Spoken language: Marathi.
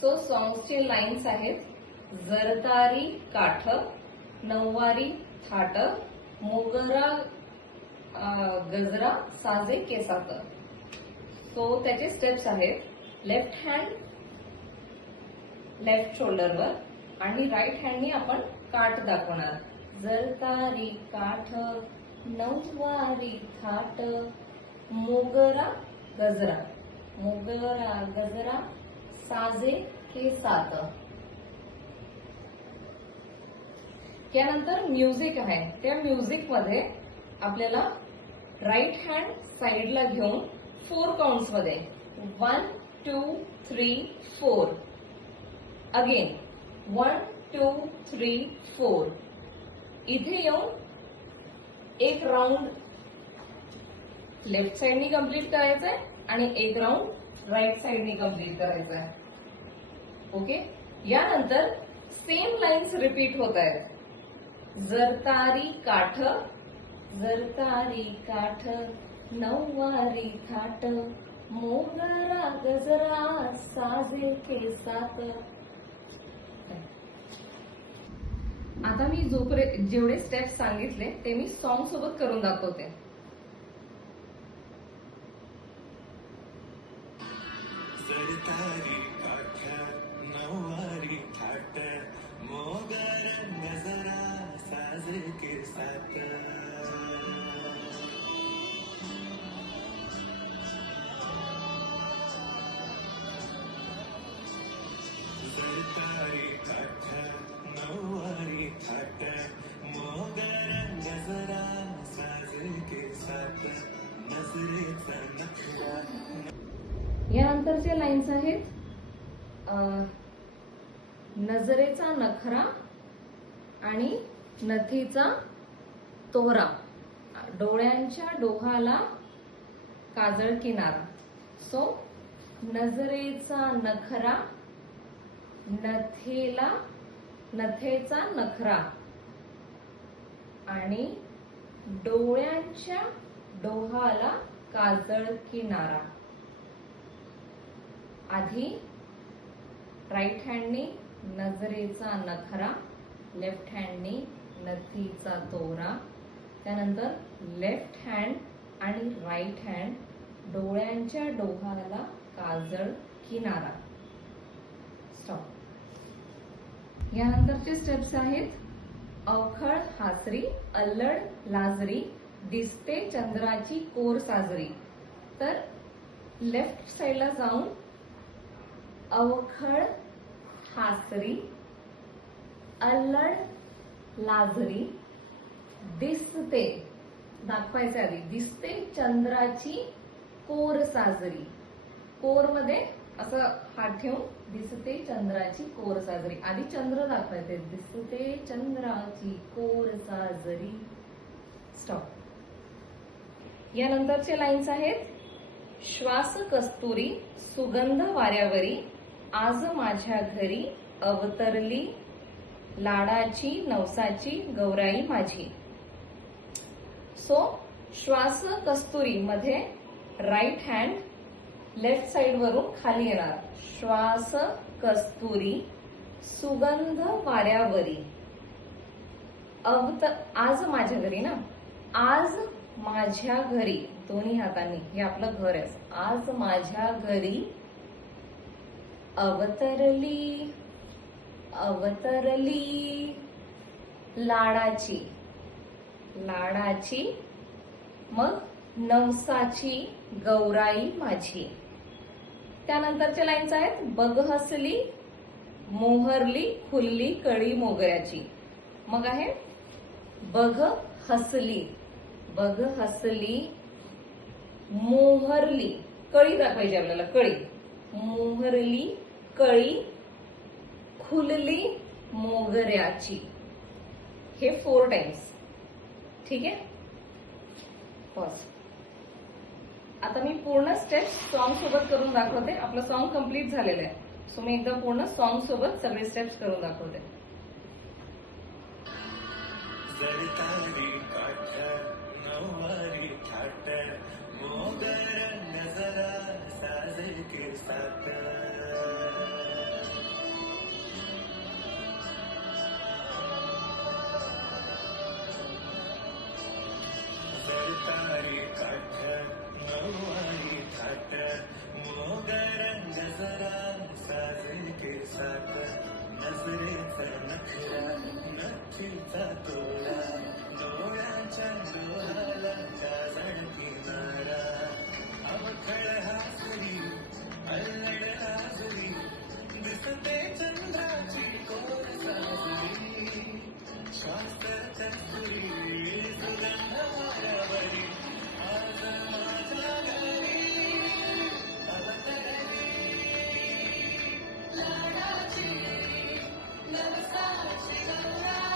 सो सॉंग्सचे लाईन्स आहेत, जरतारी काठ, नऊवारी थाट, मोगरा गजरा साजे केसात. सो त्याचे स्टेप्स आहेत, लेफ्ट हँड लेफ्ट शोल्डरवर आणि राईट हँडनी आपण काठ दाखवणार. जरतारी काठ, नऊवारी थाट, मोगरा गजरा साजे केसात. त्यानंतर म्युझिक आहे. त्या म्युझिक मध्ये आपल्याला राईट हँड साइडला घेऊन 4 काउंट्स मध्ये 1 2 3 4 अगेन 1 2 3 4 इथे येऊन एक राउंड लेफ्ट साइडनी कंप्लीट करायचा आहे आणि एक राउंड राईट साइडनी कंप्लीट करायचा आहे. ओके. यानंतर सेम लाईन्स रिपीट होत आहेत. जरतारी काठ, नऊवारी थाट, मोगरा गजरा साजे केसात. आता मी जेवढे स्टेप्स सांगितले ते मी सॉन्ग सोबत करून दाखवते. जरतारी काठ, नऊवारी थाट, मोगरा गजरा साजे केसात. जरतारी काठ, नऊवारी थाट, मोगरा गजरा साजे केसात. नजरेचा नखरा. यानंतरचे लाईन्स आहेत, नजरेचा नखरा आणि नथीचा तोरा, डोळ्यांच्या डोहाला काजळ किनारा. सो नजरेचा नखरा, नथेचा नखरा आणि डोळ्यांच्या डोहाला काजळ किनारा. आधी राईट हँडनी नजरेचा नखरा, लेफ्ट हँडनी नथीचा तोरा, त्यानंतर लेफ्ट हँड आणि राईट हँड डोळ्यांच्या डोहाला काजळ किनारा. स्टॉप. यानंतरचे स्टेप्स आहेत, अवखळ हासरी, अल्लड लाजरी, दिसते चंद्राची कोर साजरी. तर लेफ्ट साइडला जाऊन अवखळ हासरी, अल्लड लाजरी, दिसते दाखवायचे आधी, दिसते चंद्राची कोर साजरी. कोर मध्ये असं हात ठेवून दिसते चंद्राची कोर साजरी. आधी चंद्र दाखवायचे, दिसते चंद्राची कोर साजरी. स्टॉप. यानंतरचे लाईन्स आहेत, श्वास कस्तुरी, सुगंध वाऱ्यावरी, आज माझ्या घरी अवतरली लाडाची नवसाची गौराई माझी. सो श्वास कस्तुरी मध्ये राईट हँड लेफ्ट साइड वरून खाली येणार. श्वास कस्तुरी, सुगंध वाऱ्यावरी, आज माझ्या घरी ना, आज माझ्या घरी दोन्ही हातांनी, हे आपलं घर आहे. आज माझ्या घरी अवतरली लाडाची मग नवसाची गौराई माझी. त्यानंतरच्या लाईन्स आहेत, बघ हसली मोहरली खुलली कळी मोगऱ्याची. मग आहे बघ हसली मोहरली, कळी दाखवायची आपल्याला, कळी मोहरली कळी खुलली मोगऱ्याची. हे 4 टाइम्स. ठीक आहे. पॉज. आता मी पूर्ण स्टेप सॉन्ग सोबत करून दाखवते. आपलं सॉन्ग कंप्लीट झालेलं आहे. सो मी एकदा पूर्ण सॉन्ग सोबत सगळे स्टेप्स करून दाखवते. जरतारी काठ, नऊवारी थाट, मोगरा गजरा साजे केसात. काठ नऊवारी थाट मोगर नजरा साजे साथ नजरेचा नखरा नथीचा तोडा डोळ्याच्या डोहाला काजळ किनारा अवखळ हासरी अल्लड लाजरी दिसते चंद्राची कोर साजरी श्वास कस्तुरी सुगंध मारावरी आज माझ्या घरी अवतरली लाडाची नवसाची गौरा